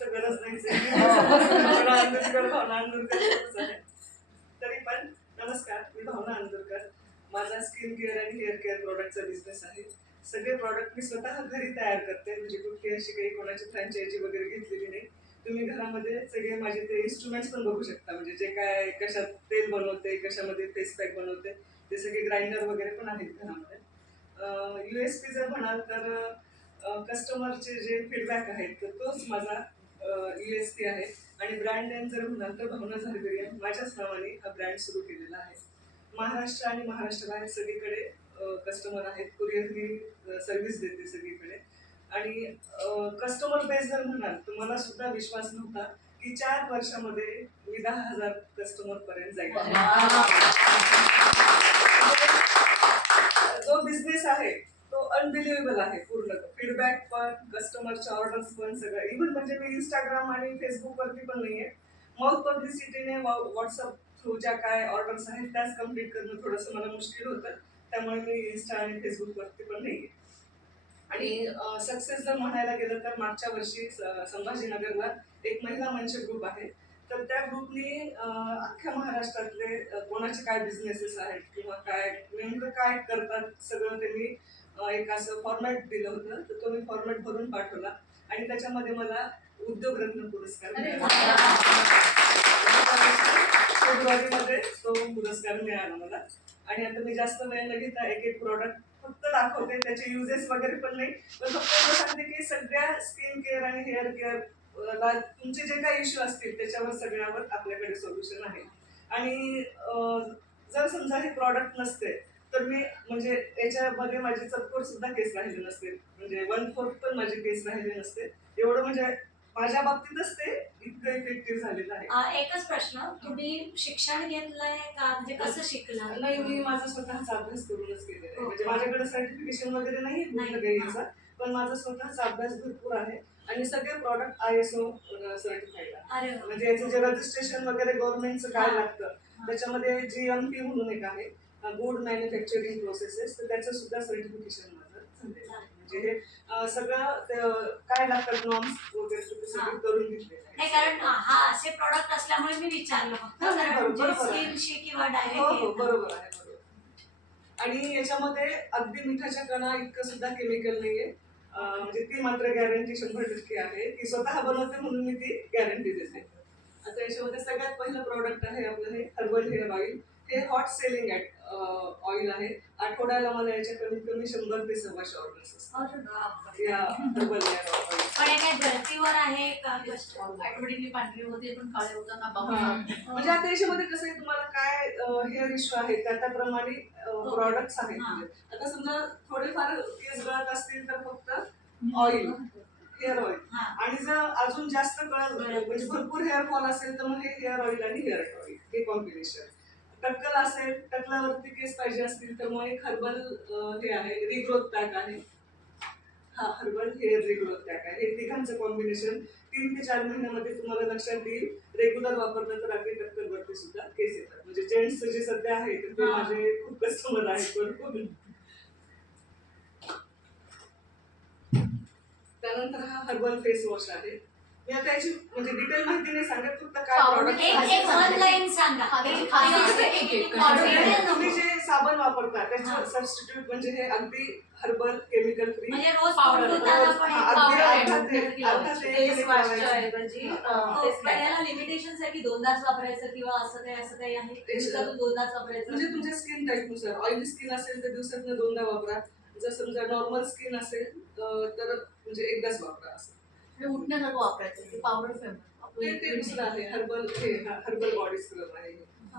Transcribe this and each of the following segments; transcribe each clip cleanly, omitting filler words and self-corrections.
तर गरज नाहीच आहे. भावना अंदुरकर आहे. तरी पण नमस्कार, मी भावना अंदुरकर. माझा स्किन केअर आणि हेअर केअर प्रोडक्टचा बिझनेस आहे. सगळे प्रोडक्ट मी स्वतः घरी तयार करते, म्हणजे कुठली अशी काही कोणाची फ्रँचायझी वगैरे घेतलेली नाही. तुम्ही घरामध्ये सगळे माझे ते इन्स्ट्रुमेंट्स पण बघू शकता, म्हणजे जे काय कशात तेल बनवते, कशामध्ये फेस पॅक बनवते, ते सगळे ग्राइंडर वगैरे पण आहेत घरामध्ये. USP जर म्हणाल तर कस्टमरचे जे फीडबॅक आहेत तर तोच माझा USP आहे. आणि ब्रँड नेम जर म्हणाल तर भावना झारगरिया माझ्याच नावाने हा ब्रँड सुरू केलेला आहे. महाराष्ट्र आणि महाराष्ट्राबाहेर सगळीकडे कस्टमर आहेत. कुरिअर मी सर्व्हिस देते सगळीकडे. आणि कस्टमर बेस जर म्हणाल तर मला सुद्धा विश्वास नव्हता की 4 वर्षामध्ये मी 10,000 कस्टमर पर्यंत जाईल. जो बिझनेस आहे तो अनबिलिव्हेबल आहे पूर्ण. फीडबॅक पण, कस्टमरच्या ऑर्डर्स पण, सगळं. इव्हन म्हणजे मी इंस्टाग्राम आणि फेसबुकवरती पण नाहीये. माउथ पब्लिसिटीने व्हॉट्सअप थ्रू ज्या काय ऑर्डर्स आहेत त्याच कम्प्लीट करणं थोडंसं मला मुश्किल होतं. त्यामुळे मी इन्स्टा आणि फेसबुकवरती पण नाहीये. आणि सक्सेस जर म्हणायला गेलं तर मागच्या वर्षी संभाजीनगरला एक महिला मंच ग्रुप आहे. तर त्या ग्रुपनी अख्ख्या महाराष्ट्रातले कोणाचे काय बिझनेसेस आहेत किंवा काय नेमकं काय करतात सगळं त्यांनी एक असं फॉर्मॅट दिलं होतं. तर तो मी फॉर्मॅट भरून पाठवला आणि त्याच्यामध्ये मला उद्योगरत्न पुरस्कार मिळाला. फेब्रुवारीमध्ये तो पुरस्कार मिळाला मला. आणि आता मी जास्त वेळ न घेता एक एक प्रॉडक्ट फक्त दाखवते, त्याचे युजेस वगैरे पण नाही, पण फक्त एवढं सांगते की सगळ्या स्किन केअर आणि हेअर केअर तुमचे जे काही इश्यू असतील त्याच्यावर सगळ्यावर आपल्याकडे सोल्युशन आहे. आणि जर समजा हे प्रॉडक्ट नसते तर मी म्हणजे याच्यामध्ये माझे चतकोर सुद्धा केस राहिले नसते, म्हणजे 1/4 पण माझे केस राहिले नसते. एवढं म्हणजे माझ्या बाबतीतच ते इतकं इफेक्टिव्ह झालेलं आहे. एकच प्रश्न, तुम्ही शिक्षण घेतलंय का, म्हणजे कसं शिकला? नाही, मी माझा स्वतःचा अभ्यास करूनच केलेला आहे. म्हणजे माझ्याकडे सर्टिफिकेशन वगैरे नाही घ्यायचं, पण माझा स्वतःचा अभ्यास भरपूर आहे. आणि सगळे प्रॉडक्ट ISO सर्टिफाईड आहे. म्हणजे याचं जे रजिस्ट्रेशन वगैरे गव्हर्नमेंटचं काय लागतं त्याच्यामध्ये GMP म्हणून एक आहे, गुड मॅन्युफॅक्चरिंग प्रोसेसेस, तर त्याचं सुद्धा सर्टिफिकेशन माझं झालेलं आहे. म्हणजे हे सगळं काय लागतात नॉर्म्स वगैरे सगळं करून घेतलेलं आहे. नाही, कारण हा असे प्रॉडक्ट असल्यामुळे मी विचारलं फक्त, स्किनशी किंवा डायरेक्ट. बरोबर आहे. आणि याच्यामध्ये अगदी मिठाच्या कणा इतकं सुद्धा केमिकल नाहीये. म्हणजे ती मात्र गॅरंटी 100% आहे. ती स्वतः बनवते म्हणून मी ती गॅरंटी देते. आता याच्यामध्ये सगळ्यात पहिलं प्रॉडक्ट आहे आपलं हे हर्बल हेअर ऑइल. हे हॉट सेलिंग ऑइल आहे. आठवड्याला मला याच्या कमीत कमी 100 ते 125 ऑर्डर्स असतात या हर्बल हेअर ऑइल. पण काय गळतीवर आहे का? आठवडीने पांढरे होते पण काळे होतात. म्हणजे आता याच्यामध्ये कसं आहे, तुम्हाला काय हेअर इश्यू आहे त्याप्रमाणे प्रॉडक्ट्स आहेत. आता समजा थोडेफार केस गळत असतील तर फक्त ऑइल, हेअर ऑइल. आणि जर अजून जास्त म्हणजे भरपूर हेअर फॉल असेल तर मग हे हेअर ऑइल आणि हेअर ऑइल हे कॉम्बिनेशन. टक्कल असेल, टक्कलावरती केस पाहिजे असतील तर मग एक हर्बल हे आहे, रिग्रोथ पॅक आहे. हा हर्बल हेअर रिग्रोथ पॅक आहे. हे तिघांचं कॉम्बिनेशन 3 ते 4 महिन्यामध्ये तुम्हाला लक्षात येईल. रेग्युलर वापरलं तर अगदी टक्कलवरती सुद्धा केस येतात. म्हणजे जेंट्सचं जे सध्या आहे ते माझे खूप कस्टमर आहेत भरपूर. त्यानंतर हा हर्बल फेस वॉश आहे. मी आता याची म्हणजे डिटेल माहिती नाही सांगत, फक्त काय प्रॉडक्ट तुम्ही जे साबण वापरता त्याचं सबस्टिट्यूट म्हणजे हे अगदी हर्बल केमिकल फ्री. लिमिटेशन साठी 2दाच वापरायचं किंवा असं काही आहे? दिवसातून 2दाच वापरायचं म्हणजे तुमच्या स्किन टाईपनुसार. ऑइली स्किन असेल तर दिवसातून 2दा वापरा. जर समजा नॉर्मल स्किन असेल तर म्हणजे एकदाच वापरा असं. उठण्यासारखं वापरायचं पावडर ते दुसरं आहे हर्बल. हे हर्बल बॉडी स्क्रब आहे.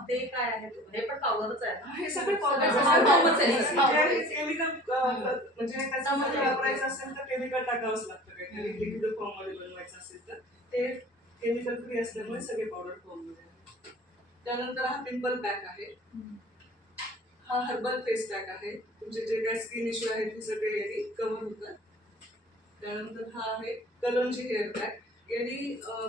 ते काय आहे? हे पण पावडरच आहे. हे सगळे पावडर केमिकल. म्हणजे त्याच्यामध्ये वापरायचं असेल तर केमिकल टाकावंच लागतं काहीतरी. लिक्विड फॉर्म मध्ये बनवायचं असेल तर ते केमिकल फ्री असल्यामुळे सगळे पावडर फॉर्म मध्ये. त्यानंतर हा पिंपल पॅक आहे. हा हर्बल फेस पॅक आहे. तुमचे जे काही स्किन इश्यू आहेत ते सगळे याने कव्हर होतात. त्यानंतर हा आहे कलोंजी हेअर पॅक. याने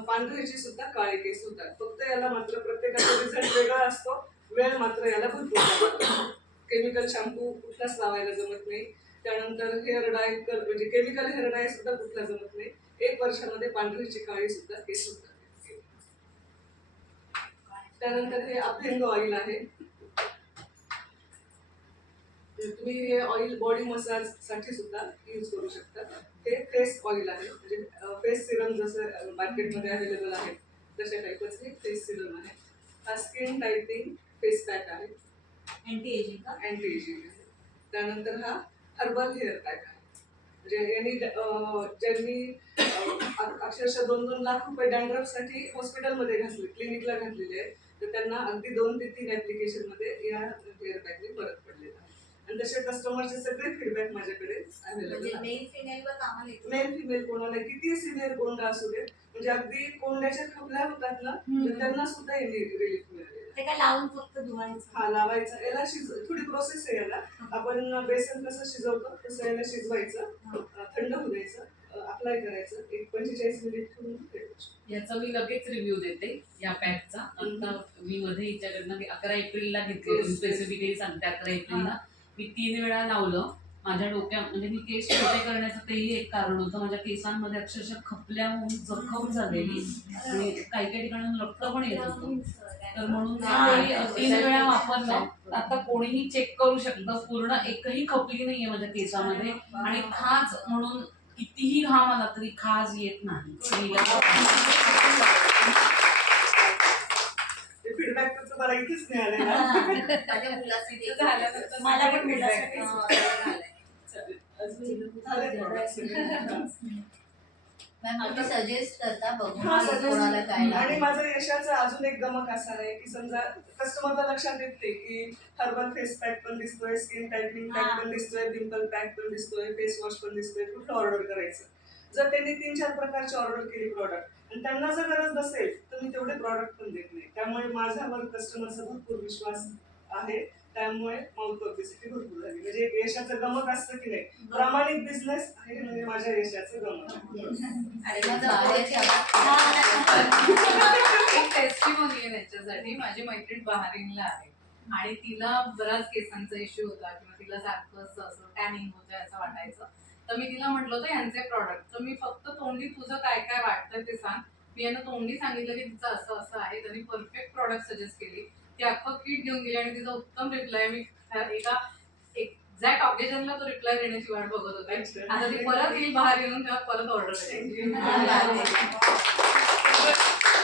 पांढऱ्याची सुद्धा काळे केस होतात. फक्त याला मात्र प्रत्येकाचा रिझल्ट वेगळा असतो. वेळ मात्र याला भरपूर लागतो. केमिकल शॅम्पू कुठलाच लावायला जमत नाही. त्यानंतर हेअर डाय म्हणजे केमिकल हेअर डाय सुद्धा कुठला जमत नाही. 1 वर्षामध्ये पांढरीची काळी सुद्धा केस सुद्धा. त्यानंतर हे अभ्यंग ऑइल आहे. तुम्ही हे ऑइल बॉडी मसाज साठी सुद्धा यूज करू शकता. हे फेस ऑइल आहे, म्हणजे फेस सिरम जसं मार्केटमध्ये अवेलेबल आहे तशा टाईपच हे फेस सिरम आहे. हा स्किन टायटिंग फेस पॅक आहे, अँटी एजिंग का? अँटी एजिंग आहे. त्यानंतर हा हर्बल हेअर पॅक आहे, म्हणजे यांनी ज्यांनी अक्षरशः 2-2 लाख रुपये डॅन्ड्रफसाठी हॉस्पिटलमध्ये घातले, क्लिनिकला घातलेले आहेत, तर त्यांना अगदी 2 ते 3 ऍप्लिकेशन मध्ये या हेअर पॅकने फरक पडलेला आहे. आणि तसे कस्टमरचे सगळे फीडबॅक माझ्याकडे अवेलेबल म्हणजे आहे. मेल फिमेलवर कामाला येतो. मेल फिमेल कोणाला किती सिव्हिअर कोंडा असू दे, म्हणजे अगदी कोंड्याच्या खपल्या होतात ना, तर त्यांना सुद्धा रिलीफ मिळालेलं. ते काय लावून फक्त धुवायचं? हा लावायचा. याला थोडी प्रोसेस आहे याला. आपण बेसन कसं शिजवतो तसं याला शिजवायचं, थंड होऊ द्यायचं, अप्लाय करायचं, एक 45 मिनिट ठेवून ठेवायचं. याचा मी लगेच रिव्ह्यू देते या पॅकचा. आता मी मध्ये हिच्याकडनं 11 एप्रिलला घेतलं, स्पेसिफिकली सांगते 11 एप्रिलला मी 3 वेळा लावलं. माझ्या डोक्यात म्हणजे मी केस छोटे करण्याचं तेही एक कारण होतं. माझ्या केसांमध्ये अक्षरशः खपल्या होऊन जखम झालेली आणि काही काही ठिकाणी रक्त पण येत होतं. तर म्हणून ते 3 वेळा वापरलं. आता कोणीही चेक करू शकतं, पूर्ण एकही खपली नाहीये माझ्या केसामध्ये. आणि खाज म्हणून कितीही घाम आला तरी खाज येत नाही. फीडबॅक तर तुम्हाला इथेच मिळालेला. माझ्या मुलाचं ते झाल्यानंतर मला पण feedback मुलाचं आहे. झाले products. मॅम तुम्ही सजेस्ट करता बघू हा, suggest. कोणाला काय आणि माझं यशाचं अजून एक गमक असा आहे की समजा कस्टमरला लक्षात येते की हर्बल फेस पॅक पण दिसतोय, स्किन टायटनिंग पॅक पण दिसतोय, पिंपल पॅक पण दिसतोय, फेस वॉश पण दिसतोय, कुठलं ऑर्डर करायचं. जर त्यांनी 3-4 प्रकारची ऑर्डर केली प्रॉडक्ट आणि त्यांना जर गरज नसेल तर मी तेवढे प्रॉडक्ट पण देत नाही. त्यामुळे माझ्यावर कस्टमरचा भरपूर विश्वास आहे. त्यामुळे माउथ पब्लिसिटी भरपूर झाली. म्हणजे एक यशाचं गमक असतं की नाही, प्रामाणिक बिझनेस आहे म्हणजे माझ्या यशाचं गमक. आणि मग बाहेरच्या एक टेस्टिमोनी आहे त्याच्यासाठी. माझी मैत्रीण बहारीनला आहे आणि तिला बराच केसांचा इश्यू होता किंवा तिला सारखं असं टॅनिंग होतं असं वाटायचं. तर मी तिला म्हटलं होतं यांचे प्रॉडक्ट, तर मी फक्त तोंडी तुझं काय काय वाटतं ते सांग. मी यांना तोंडी सांगितलं की तिचं असं असं आहे. त्यांनी परफेक्ट प्रॉडक्ट सजेस्ट केली. ती अख्खं किट घेऊन गेली आणि तिचा उत्तम रिप्लाय. मी एका एक्झॅक्ट ऑकेजनला तो रिप्लाय देण्याची वाट बघत होते. आता ती परत येईल बाहेर येऊन तेव्हा परत ऑर्डर करेल.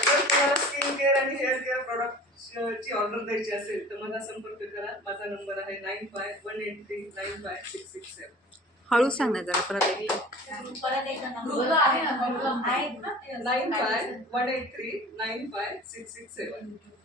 जर तुम्हाला स्किन केअर आणि हेअर केअर प्रॉडक्टची ऑर्डर द्यायची असेल तर मला संपर्क करा. माझा नंबर आहे 9518395667. हळू सांग ना जरा परत एकदा. परत एकदा ग्रुपला आहे ना, ग्रुपला आहेत ना ते? 9518395667.